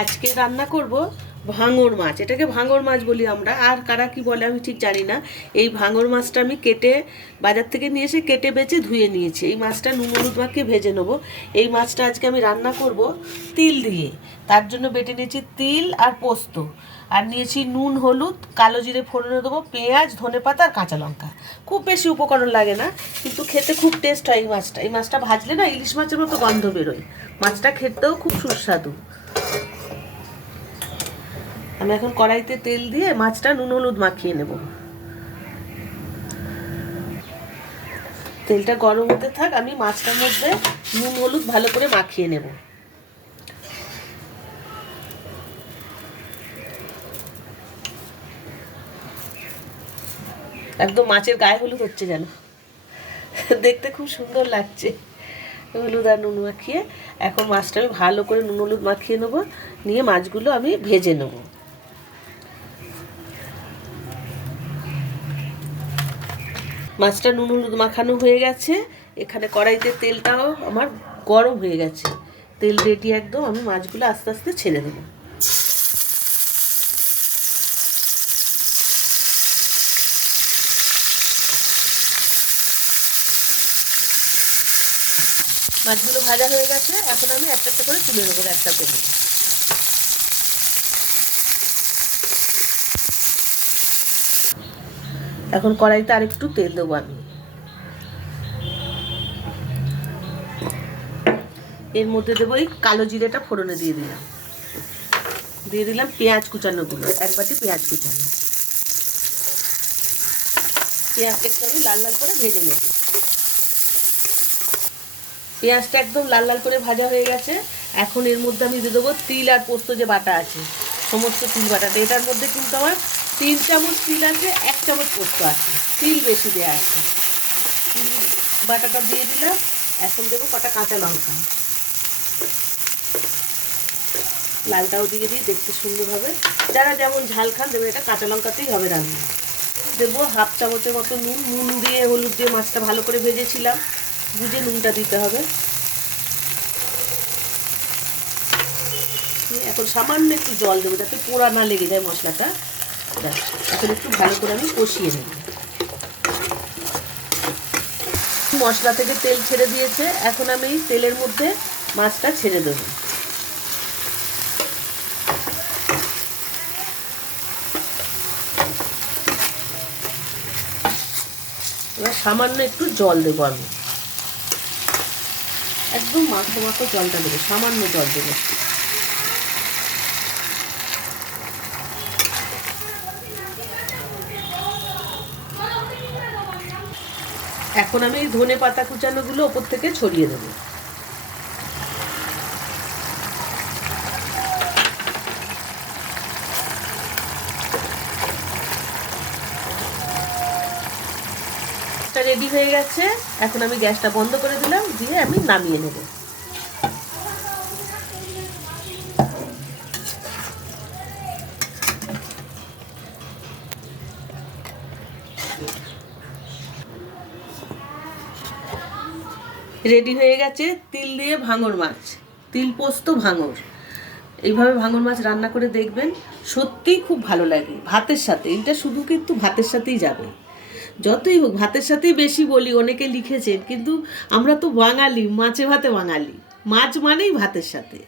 আজকে রান্না করব ভাঙর মাছ। এটাকে ভাঙর মাছ বলি আমরা। আর কারা কি বলে আমি ঠিক জানি না। এই ভাঙর মাছটা আমি কেটে বাজার থেকে নিয়ে এসে কেটে বেছে ধুয়ে নিয়েছি। এই মাছটা নুন হলুদ মাখিয়ে ভেজে নেব। এই মাছটা আজকে আমি রান্না করব তিল দিয়ে। তার জন্য বেটে নিয়েছি তিল আর পোস্ত। আর নিয়েছি নুন হলুদ, কালো জিরে ফোড়নে দেবো, পেঁয়াজ, ধনে পাতা আর কাঁচা লঙ্কা। খুব বেশি উপকরণ লাগে না, কিন্তু খেতে খুব টেস্ট হয় এই মাছটা। এই মাছটা ভাজলে না ইলিশ মাছের মতো গন্ধ বেরোয়। মাছটা খেতেও খুব সুস্বাদু। আমি এখন কড়াইতে তেল দিয়ে মাছটা নুন হলুদ মাখিয়ে নেব। তেলটা গরম হতে থাক, আমি মাছটার মধ্যে নুন হলুদ ভালো করে মাখিয়ে নেব। একদম মাছের গায়ে হলুদ হচ্ছে যেন। দেখতে খুব সুন্দর লাগছে। হলুদ আর নুন মাখিয়ে, এখন মাছটা আমি ভালো করে নুন হলুদ মাখিয়ে নেব, নিয়ে মাছগুলো আমি ভেজে নেব। মাছটা নুন হলুদ মাখানো হয়ে গেছে। এখানে কড়াইতে তেলটাও আমার গরম হয়ে গেছে। তেল রেডি একদম, আমি মাছগুলো আস্তে আস্তে ছেড়ে দেবো। মাছগুলো ভাজা হয়ে গেছে, এখন আমি একটা একটা করে তুলে নেব একটা করে এখন কড়াইতে আরেকটু তেল দেবো আমি। এর মধ্যে দেবো এই কালো জিরেটা ফোড়নে দিয়ে দিলাম। দিয়ে দিলাম পেঁয়াজ কুচানোগুলো এক বাটি পেঁয়াজ কুচানো। পেঁয়াজটা একটু আমি লাল লাল করে ভেজে নেব। পেঁয়াজটা একদম লাল লাল করে ভাজা হয়ে গেছে। এখন এর মধ্যে আমি দিয়ে দেবো তিল আর পোস্ত যে বাটা আছে, সমস্ত তিল বাটাটা এটার মধ্যে কিন্তু আমার তিন চামচ তিল আছে, এক চামচ পোস্ত আছে। তিল বেশি দেওয়া আছে। বাটাটা দিয়ে দিলাম। এখন দেবো কটা কাঁচা লঙ্কা। লালটাও দিয়ে দিয়ে দেখতে সুন্দর হবে। যারা যেমন ঝাল খান, দেবে এটা কাঁচা লঙ্কাতেই হবে রান্না। দেবো হাফ চামচের মতো নুন। নুন দিয়ে হলুদ দিয়ে মাছটা ভালো করে ভেজেছিলাম। বুঝে নুনটা দিতে হবে। এখন সামান্য একটু জল দেবো, যাতে পোড়া না লেগে যায় মশলাটা। এখন একটু ভালো করে আমি কষিয়ে নেব। মশলা থেকে তেল ছেড়ে দিয়েছে, এখন আমি তেলের মধ্যে মাছটা ছেড়ে দেবো। এবার সামান্য একটু জল দেবো আমি। একদম মাখো মাখো জলটা দেবো, সামান্য জল দেবো। এখন আমি ধনে পাতা কুচানোগুলো ওপর থেকে ছড়িয়ে দেবো। রেডি হয়ে গেছে। এখন আমি গ্যাসটা বন্ধ করে দিলাম, দিয়ে আমি নামিয়ে নেব। রেডি হয়ে গেছে তিল দিয়ে ভাঙর মাছ, তিল পোস্ত, ভাঙর। এইভাবে ভাঙর মাছ রান্না করে দেখবেন, সত্যিই খুব ভালো লাগে ভাতের সাথে। এটা শুধু কিন্তু ভাতের সাথেই যাবে। যতই হোক, ভাতের সাথেই বেশি বলি, অনেকে লিখেছেন, কিন্তু আমরা তো বাঙালি, মাছে ভাতে বাঙালি। মাছ মানেই ভাতের সাথে।